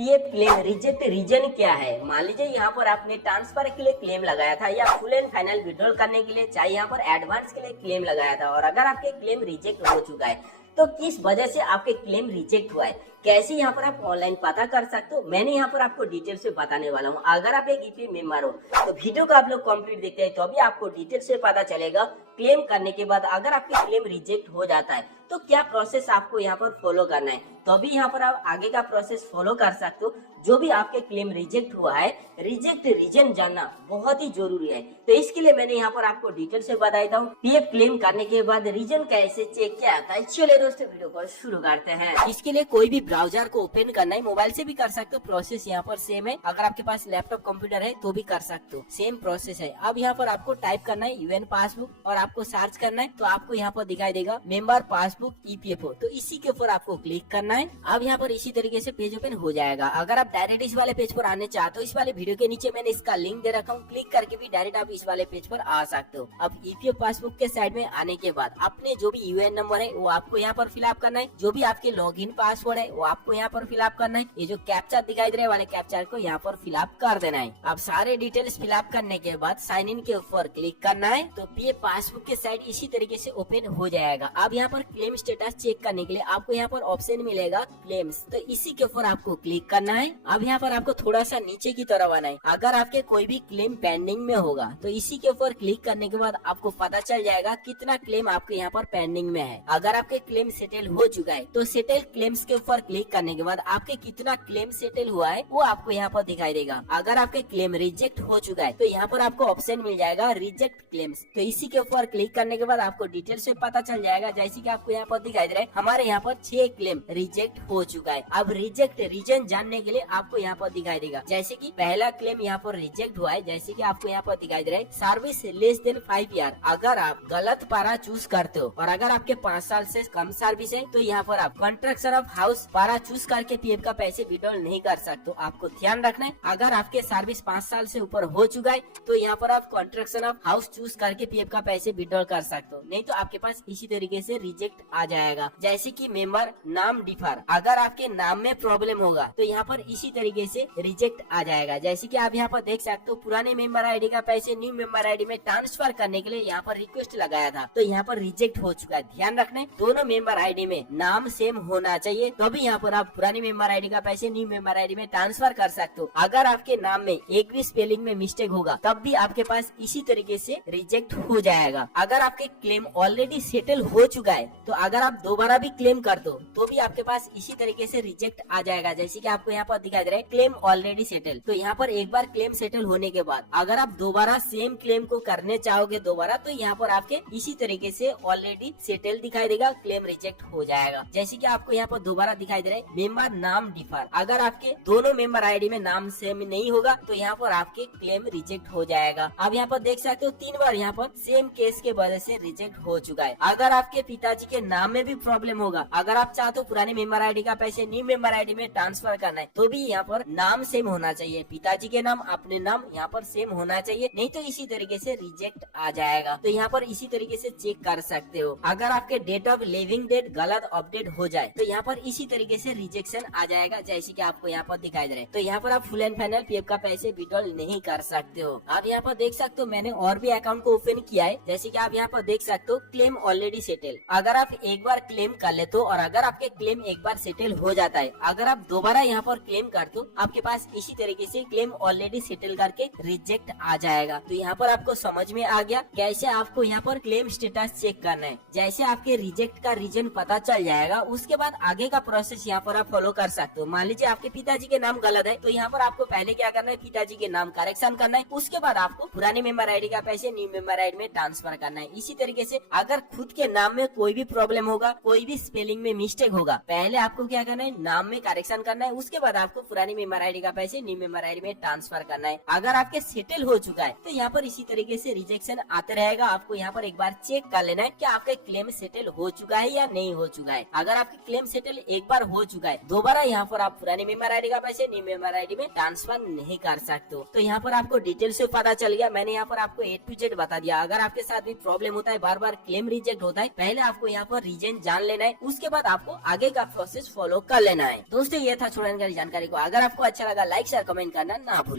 PF claim reject reason क्या है। मान लीजिए यहाँ पर आपने ट्रांसफर के लिए क्लेम लगाया था या फुल एंड फाइनल विड्रॉल करने के लिए चाहे यहाँ पर एडवांस के लिए क्लेम लगाया था और अगर आपके क्लेम रिजेक्ट हो चुका है तो किस वजह से आपके क्लेम रिजेक्ट हुआ है, कैसे यहाँ पर आप ऑनलाइन पता कर सकते हो, मैंने यहाँ पर आपको डिटेल से बताने वाला हूँ। अगर आप एक ईपीएफ मेंबर हो तो वीडियो को आप लोग कंप्लीट देखते हैं तो अभी आपको डिटेल से पता चलेगा। क्लेम करने के बाद अगर आपके क्लेम रिजेक्ट हो जाता है तो क्या प्रोसेस आपको यहाँ पर फॉलो करना है, तो अभी यहाँ पर आप आगे का प्रोसेस फॉलो कर सकते हो। जो भी आपके क्लेम रिजेक्ट हुआ है, रिजेक्ट रीजन जानना बहुत ही जरूरी है, तो इसके लिए मैंने यहाँ पर आपको डिटेल से बता देता हूँ। पीएफ क्लेम करने के बाद रीजन कैसे चेक किया जाता है, चलिए दोस्तों वीडियो को शुरू करते हैं। इसके लिए कोई भी ब्राउजर को ओपन करना है, मोबाइल से भी कर सकते हो, प्रोसेस यहाँ पर सेम है। अगर आपके पास लैपटॉप कंप्यूटर है तो भी कर सकते हो, सेम प्रोसेस है। अब यहाँ पर आपको टाइप करना है यूएन पासबुक और आपको सर्च करना है तो आपको यहाँ पर दिखाई देगा मेंबर पासबुक ईपीएफओ, तो इसी के ऊपर आपको क्लिक करना है। अब यहाँ पर इसी तरीके से पेज ओपन हो जाएगा। अगर आप डायरेक्ट इस वाले पेज पर आने चाहते हो, इस वाले वीडियो के नीचे मैंने इसका लिंक दे रखा हूँ, क्लिक करके भी डायरेक्ट आप इस वाले पेज पर आ सकते हो। अब ईपीएफ पासबुक के साइड में आने के बाद अपने जो भी यूएन नंबर है वो आपको यहाँ पर फिलअप करना है, जो भी आपके लॉगिन पासवर्ड है वो आपको यहाँ पर फिलअप करना है। ये जो कैप्चा दिखाई दे रहे वाले कैप्चा को यहाँ पर फिलअप कर देना है। अब सारे डिटेल्स फिलअप करने के बाद साइन इन के ऊपर क्लिक करना है तो पीएफ पासबुक के साइड इसी तरीके से ओपन हो जाएगा। अब यहाँ पर क्लेम स्टेटस चेक करने के लिए आपको यहाँ पर ऑप्शन मिलेगा क्लेम्स, तो इसी के ऊपर आपको क्लिक करना है। अब यहाँ पर आपको थोड़ा सा नीचे की तरफ आना है। अगर आपके कोई भी क्लेम पेंडिंग में होगा तो इसी के ऊपर क्लिक करने के बाद आपको पता चल जाएगा कितना क्लेम आपके यहाँ पर पेंडिंग में है। अगर आपके क्लेम सेटल हो चुका है तो सेटल क्लेम्स के ऊपर क्लिक करने के बाद आपके कितना क्लेम सेटल हुआ है वो आपको यहाँ पर दिखाई देगा। अगर आपके क्लेम रिजेक्ट हो चुका है तो यहाँ पर आपको ऑप्शन मिल जाएगा रिजेक्ट क्लेम्स, तो इसी के ऊपर क्लिक करने के बाद आपको डिटेल से पता चल जाएगा। जैसे कि आपको यहाँ पर दिखाई दे रहा है हमारे यहाँ पर 6 क्लेम रिजेक्ट हो चुका है। अब रिजेक्ट रीजन जानने के लिए आपको यहाँ पर दिखाई देगा, जैसे कि पहला क्लेम यहाँ पर रिजेक्ट हुआ है, जैसे कि आपको यहाँ पर दिखाई दे रहा है सर्विस लेस देन 5 ईयर। अगर आप गलत पारा चूज करते हो और अगर आपके 5 साल से कम सर्विस है तो यहाँ पर आप कंस्ट्रक्शन ऑफ हाउस पारा चूज करके पीएफ का पैसे विड्रॉल नहीं कर सकते। आपको ध्यान रखना है, अगर आपके सर्विस 5 साल से ऊपर हो चुका है तो यहाँ पर आप कंस्ट्रक्शन ऑफ हाउस चूज करके पीएफ का पैसे विड्रॉल कर सकते हो, नहीं तो आपके पास इसी तरीके से रिजेक्ट आ जाएगा। जैसे कि मेंबर नाम डिफर, अगर आपके नाम में प्रॉब्लम होगा तो यहाँ पर इसी तरीके से रिजेक्ट आ जाएगा। जैसे कि आप यहाँ पर देख सकते हो पुराने मेंबर आईडी का पैसे न्यू मेंबर आईडी में ट्रांसफर करने के लिए यहाँ पर रिक्वेस्ट लगाया था तो यहाँ पर रिजेक्ट हो चुका है। ध्यान रखना है दोनों मेंबर आईडी में नाम सेम होना चाहिए, तभी यहाँ पर आप पुरानी मेंबर आईडी का पैसे न्यू मेंबर आईडी में ट्रांसफर कर सकते हो। अगर आपके नाम में एक भी स्पेलिंग में मिस्टेक होगा तब भी आपके पास इसी तरीके से रिजेक्ट हो जाएगा। अगर आपके क्लेम ऑलरेडी सेटल हो चुका है तो अगर आप दोबारा भी क्लेम कर दो तो भी आपके पास इसी तरीके से रिजेक्ट आ जाएगा। जैसे कि आपको यहाँ पर दिखाई दे रहा है क्लेम ऑलरेडी सेटल, तो यहाँ पर एक बार क्लेम सेटल होने के बाद अगर आप दोबारा सेम क्लेम को करने चाहोगे दोबारा तो यहाँ पर आपके इसी तरीके से ऑलरेडी सेटल दिखाई देगा, क्लेम रिजेक्ट हो जाएगा। जैसे कि आपको यहाँ पर दोबारा दिखाई दे रहा है मेंबर नाम डिफर, अगर आपके दोनों मेंबर आईडी में नाम सेम नहीं होगा तो यहाँ पर आपके क्लेम रिजेक्ट हो जाएगा। अब यहाँ पर देख सकते हो 3 बार यहाँ पर सेम केस के वजह से रिजेक्ट हो चुका है। अगर आपके पिताजी के नाम में भी प्रॉब्लम होगा, अगर आप चाहते हो पुराने मेंबर आईडी का पैसे न्यू मेंबर आईडी में ट्रांसफर करना है तो भी यहाँ पर नाम सेम होना चाहिए, पिताजी के नाम अपने नाम यहाँ पर सेम होना चाहिए, नहीं तो इसी तरीके से रिजेक्ट आ जाएगा। तो यहाँ पर इसी तरीके से चेक कर सकते हो। अगर आपके डेट ऑफ लिविंग डेट गलत अपडेट हो जाए तो यहाँ पर इसी तरीके से रिजेक्शन आ जाएगा, जैसे कि आपको यहाँ पर दिखाई दे रहा है। तो यहाँ पर आप फुल एंड फाइनल पीएफ का पैसे विड्रॉल नहीं कर सकते हो। आप यहाँ पर देख सकते हो मैंने और भी अकाउंट को ओपन किया है, जैसे कि आप यहाँ पर देख सकते हो क्लेम ऑलरेडी सेटल। अगर आप एक बार क्लेम कर लेते हो और अगर आपके क्लेम एक बार सेटल हो जाता है, अगर आप दोबारा यहाँ पर क्लेम करते हो आपके पास इसी तरीके से क्लेम ऑलरेडी सेटल करके रिजेक्ट आ जाएगा। तो यहाँ पर आपको समझ में आ गया कैसे आपको यहाँ पर क्लेम स्टेटस चेक करना है। जैसे आपके रिजेक्ट का रीजन पता चल जाएगा उसके बाद आगे का प्रोसेस यहाँ पर आप फॉलो कर सकते हो। मान लीजिए आपके पिताजी के नाम गलत है तो यहाँ पर आपको पहले क्या करना है, पिताजी के नाम करेक्शन करना है, उसके बाद आपको पुराने मेंबर आईडी का पैसे न्यू मेंबर आईडी में ट्रांसफर करना है। इसी तरीके से अगर खुद के नाम में कोई भी प्रॉब्लम होगा, कोई भी स्पेलिंग में मिस्टेक होगा, पहले आपको क्या करना है, नाम में करेक्शन करना है, उसके बाद आपको पुरानी मेंबर आईडी का पैसे न्यू मेंबर आईडी में ट्रांसफर करना है। अगर आपके सेटल हो चुका है तो यहाँ पर इसी तरीके से रिजेक्शन आते रहेगा। आपको यहाँ पर एक बार चेक कर लेना है कि आपका क्लेम सेटल हो चुका है या नहीं हो चुका है। अगर आपके क्लेम सेटल एक बार बार हो चुका है, दोबारा यहाँ पर आप पुरानी मेंबर आईडी का पैसे न्यू मेंबर आईडी में ट्रांसफर नहीं कर सकते हो। तो यहाँ पर आपको डिटेल से पता चल गया, मैंने यहाँ पर आपको A to Z बता दिया। अगर आपके साथ भी प्रॉब्लम होता है, बार बार क्लेम रिजेक्ट होता है, पहले आपको यहाँ पर रीजन जान लेना है, उसके बाद आपको आगे का प्रोसेस फॉलो कर लेना है। दोस्तों ये था छोड़ने वाली जानकारी को, अगर आपको अच्छा लगा लाइक शेयर कमेंट करना ना भूले।